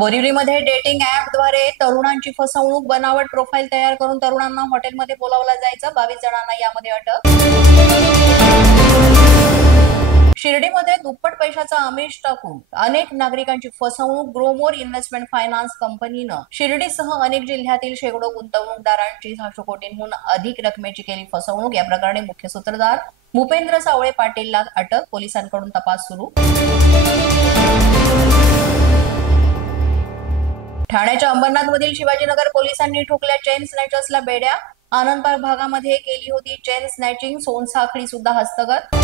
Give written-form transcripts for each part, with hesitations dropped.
बोरिवलीमध्ये dating ऍपद्वारे तरुणांची फसवणूक, बनावट प्रोफाईल तयार करून तरुणांना हॉटेलमध्ये बोलावलं जायचं, 22 जणांना यामध्ये अटक. शिर्डीमध्ये दुप्पट पैशाचा आमिष टाकून अनेक नागरिकांची फसवणूक. ग्रोमोर इन्व्हेस्टमेंट फायनान्स कंपनीनं शिर्डीसह अनेक जिल्ह्यातील शेकडो गुंतवणूकदारांची 600 कोटींहून अधिक रकमेची केली फसवणूक. या प्रकरणी मुख्य सूत्रधार भूपेंद्र सावळे पाटीलला अटक, पोलिसांकडून तपास सुरू. ठाण्याच्या अंबरनाथमधील शिवाजीनगर पोलिसांनी ठोकल्या चेन स्नॅचर्सला बेड्या. आनंदबाग भागामध्ये केली होती चेन स्नॅचिंग, सोनसाखळी सुद्धा हस्तगत.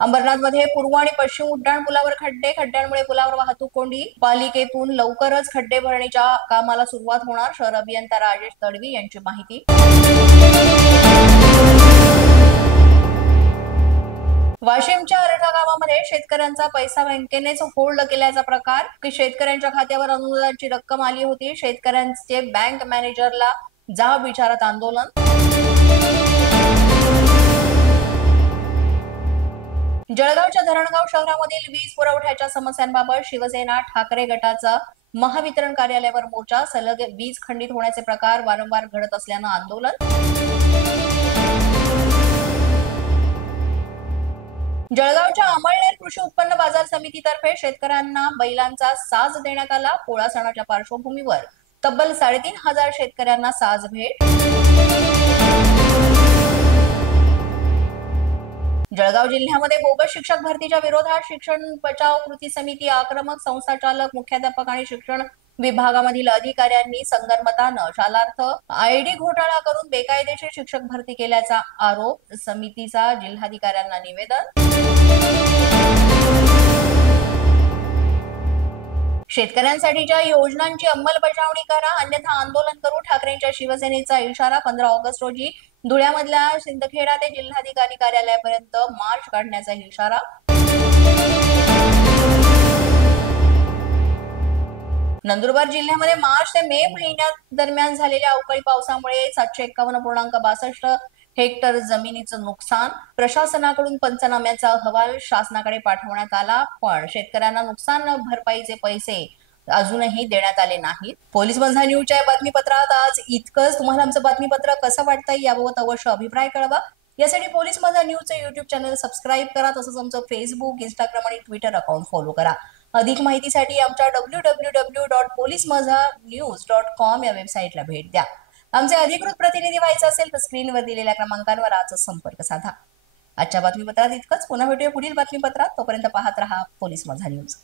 अंबरनाथमध्ये पूर्व आणि पश्चिम उड्डाण पुलावर खड्ड्यांमुळे पुलावर वाहतूक कोंडी. पालिकेतून लवकरच खड्डे भरण्याच्या कामाला सुरुवात होणार, शहर अभियंता राजेश तडवी यांची माहिती. वाशिमच्या अरठा गावामध्ये शेतकऱ्यांचा पैसा बँकेनेच होल्ड केल्याचा प्रकार. शेतकऱ्यांच्या खात्यावर अनुदानाची रक्कम आली होती. शेतकऱ्यांचे बँक मॅनेजरला जाब विचारत आंदोलन. जळगावच्या धरणगाव शहरामधील वीज पुरवठ्याच्या समस्यांबाबत शिवसेना ठाकरे गटाचा महावितरण कार्यालयावर मोर्चा. सलग वीज खंडित होण्याचे प्रकार वारंवार घडत असल्यानं आंदोलन. जळगावच्या अमळनेर कृषी उत्पन्न बाजार समितीतर्फे शेतकऱ्यांना बैलांचा साज देण्यात आला. पोळा सणाच्या पार्श्वभूमीवर तब्बल 3,500 शेतकऱ्यांना साज भेट. जळगाव जिल्ह्यामध्ये बोगस शिक्षक भरतीच्या विरोधात शिक्षण बचाव कृती समिती आक्रमक. संस्थाचालक, मुख्याध्यापक आणि शिक्षण विभागामधील अधिकाऱ्यांनी संगनमतानं शालार्थ आयडी घोटाळा करून बेकायदेशीर शिक्षक भरती केल्याचा आरोप. समितीचा जिल्हाधिकाऱ्यांना निवेदन. शेतकऱ्यांसाठीच्या योजनांची अंमलबजावणी करा, अन्यथा आंदोलन करू, ठाकरेंच्या शिवसेनेचा इशारा. 15 ऑगस्ट रोजी धुळ्यामधल्या सिंदखेडा ते जिल्हाधिकारी कार्यालयापर्यंत मार्च काढण्याचा इशारा. नंदुरबार जिल्ह्यामध्ये मार्च ते मे महिन्यात दरम्यान झालेल्या अवकाळी पावसामुळे 751.62 हेक्टर जमिनीचं नुकसान. प्रशासनाकडून पंचनाम्याचा अहवाल शासनाकडे पाठवण्यात आला, पण शेतकऱ्यांना नुकसान भरपाईचे पैसे अजूनही देण्यात आले नाहीत. पोलीस माझा न्यूजच्या बातमीपत्रात आज इतकंच. तुम्हाला आमचं बातमीपत्र कसं वाटतंय याबाबत अवश्य अभिप्राय कळवा. यासाठी पोलीस माझा न्यूजचं युट्यूब चॅनल सबस्क्राईब करा. तसंच आमचं फेसबुक, इंस्टाग्राम आणि ट्विटर अकाउंट फॉलो करा. अधिक माहितीसाठी आमच्या www.policemazhanews.com या वेबसाईटला भेट द्या. आमचे अधिकृत प्रतिनिधी व्हायचं असेल तर स्क्रीनवर दिलेल्या क्रमांकांवर आजच संपर्क साधा. आजच्या बातमीपत्रात इतकंच. पुन्हा भेटूया पुढील बातमीपत्रात. तोपर्यंत पाहत रहा पोलीस माझा न्यूज.